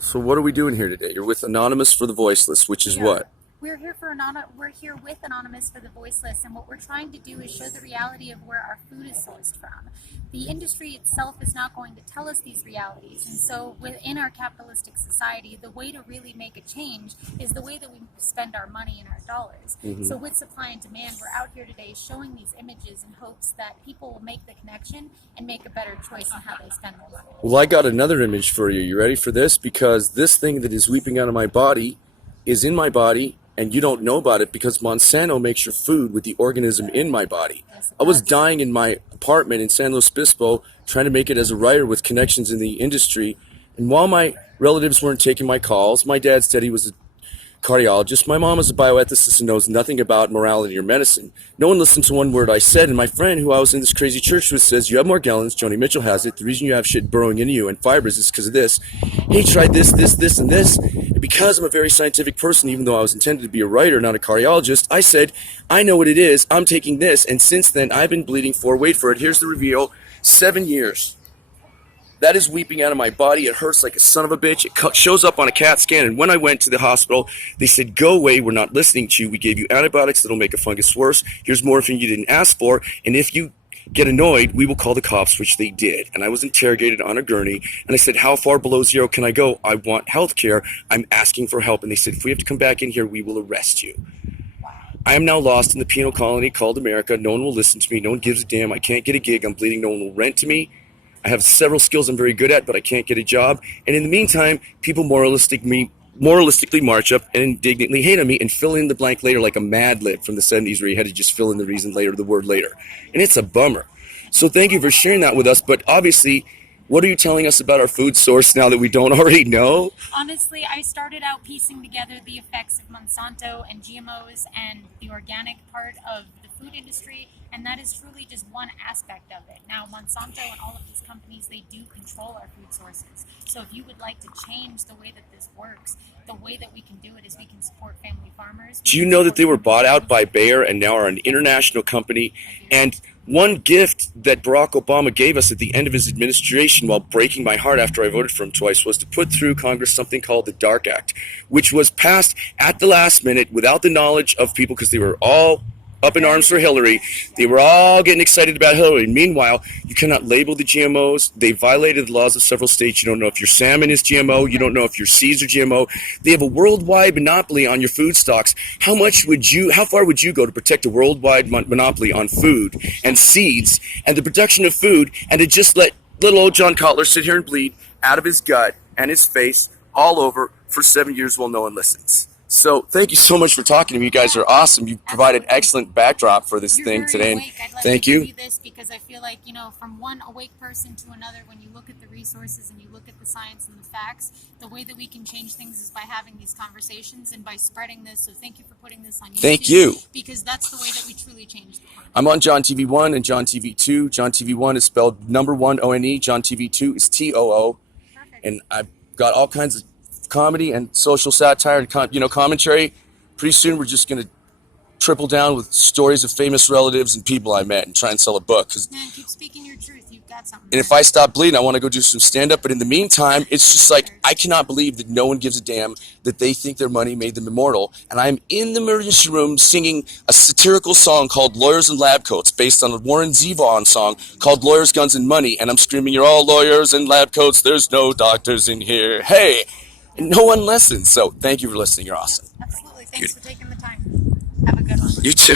So what are we doing here today? You're with Anonymous for the Voiceless, which is what? We're here with Anonymous for the Voiceless, and what we're trying to do is show the reality of where our food is sourced from. The industry itself is not going to tell us these realities, and so within our capitalistic society, the way to really make a change is the way that we spend our money and our dollars. So with supply and demand, we're out here today showing these images in hopes that people will make the connection and make a better choice in how they spend their money. Well, I got another image for you. You ready for this? Because this thing that is weeping out of my body is in my body, and you don't know about it because Monsanto makes your food with the organism in my body. I was dying in my apartment in San Luis Obispo trying to make it as a writer with connections in the industry. And while my relatives weren't taking my calls, my dad said he was a cardiologist. My mom is a bioethicist and knows nothing about morality or medicine. No one listened to one word I said, and my friend who I was in this crazy church with says, you have Morgellons, Joni Mitchell has it. The reason you have shit burrowing into you and fibers is because of this. He tried this, and this. And because I'm a very scientific person, even though I was intended to be a writer, not a cardiologist, I said, I know what it is. I'm taking this. And since then, I've been bleeding for, wait for it, here's the reveal, 7 years. That is weeping out of my body. It hurts like a son of a bitch. It shows up on a CAT scan. And when I went to the hospital, they said, go away. We're not listening to you. We gave you antibiotics that'll make a fungus worse. Here's morphine you didn't ask for. And if you get annoyed, we will call the cops, which they did. And I was interrogated on a gurney. And I said, how far below zero can I go? I want health care. I'm asking for help. And they said, if we have to come back in here, we will arrest you. I am now lost in the penal colony called America. No one will listen to me. No one gives a damn. I can't get a gig. I'm bleeding. No one will rent to me. I have several skills I'm very good at, but I can't get a job. And in the meantime, people moralistically march up and indignantly hate on me and fill in the blank later like a Mad Lib from the 70s where you had to just fill in the reason later, the word later. And it's a bummer. So thank you for sharing that with us. But obviously, what are you telling us about our food source now that we don't already know? Honestly, I started out piecing together the effects of Monsanto and GMOs and the organic part of the food industry, and that is truly just one aspect of it. Now, Monsanto and all of these companies, they do control our food sources. So if you would like to change the way that this works, the way that we can do it is we can support family farmers. Do you know that they were bought out by Bayer and now are an international company? And one gift that Barack Obama gave us at the end of his administration while breaking my heart after I voted for him twice was to put through Congress something called the DARK Act, which was passed at the last minute without the knowledge of people because they were all up in arms for Hillary. They were all getting excited about Hillary. Meanwhile, you cannot label the GMOs. They violated the laws of several states. You don't know if your salmon is GMO. You don't know if your seeds are GMO. They have a worldwide monopoly on your food stocks. How far would you go to protect a worldwide monopoly on food and seeds and the production of food and to just let little old John Cotler sit here and bleed out of his gut and his face all over for 7 years while no one listens? So thank you so much for talking to me. You guys are awesome. You provided excellent backdrop for this thing today. And thank you. I'd like to do this because I feel like, from one awake person to another, when you look at the resources and you look at the science and the facts, the way that we can change things is by having these conversations and by spreading this. So thank you for putting this on YouTube. Thank you. Because that's the way that we truly change the planet. I'm on JonTV1 and JonTV2. JonTV1 is spelled number 1 O-N-E. JonTV2 is T-O-O. Perfect. And I've got all kinds of comedy and social satire and commentary. Pretty soon we're just going to triple down with stories of famous relatives and people I met and try and sell a book. Man, keep speaking your truth. You've got something. And if I stop bleeding, I want to go do some stand-up. But in the meantime, it's just like I cannot believe that no one gives a damn that they think their money made them immortal. And I'm in the emergency room singing a satirical song called Lawyers and Lab Coats based on a Warren Zevon song called Lawyers, Guns, and Money. And I'm screaming, you're all lawyers and lab coats. There's no doctors in here. Hey! And no one listens. So thank you for listening. You're awesome. Absolutely. Thanks for taking the time. Have a good one. You too.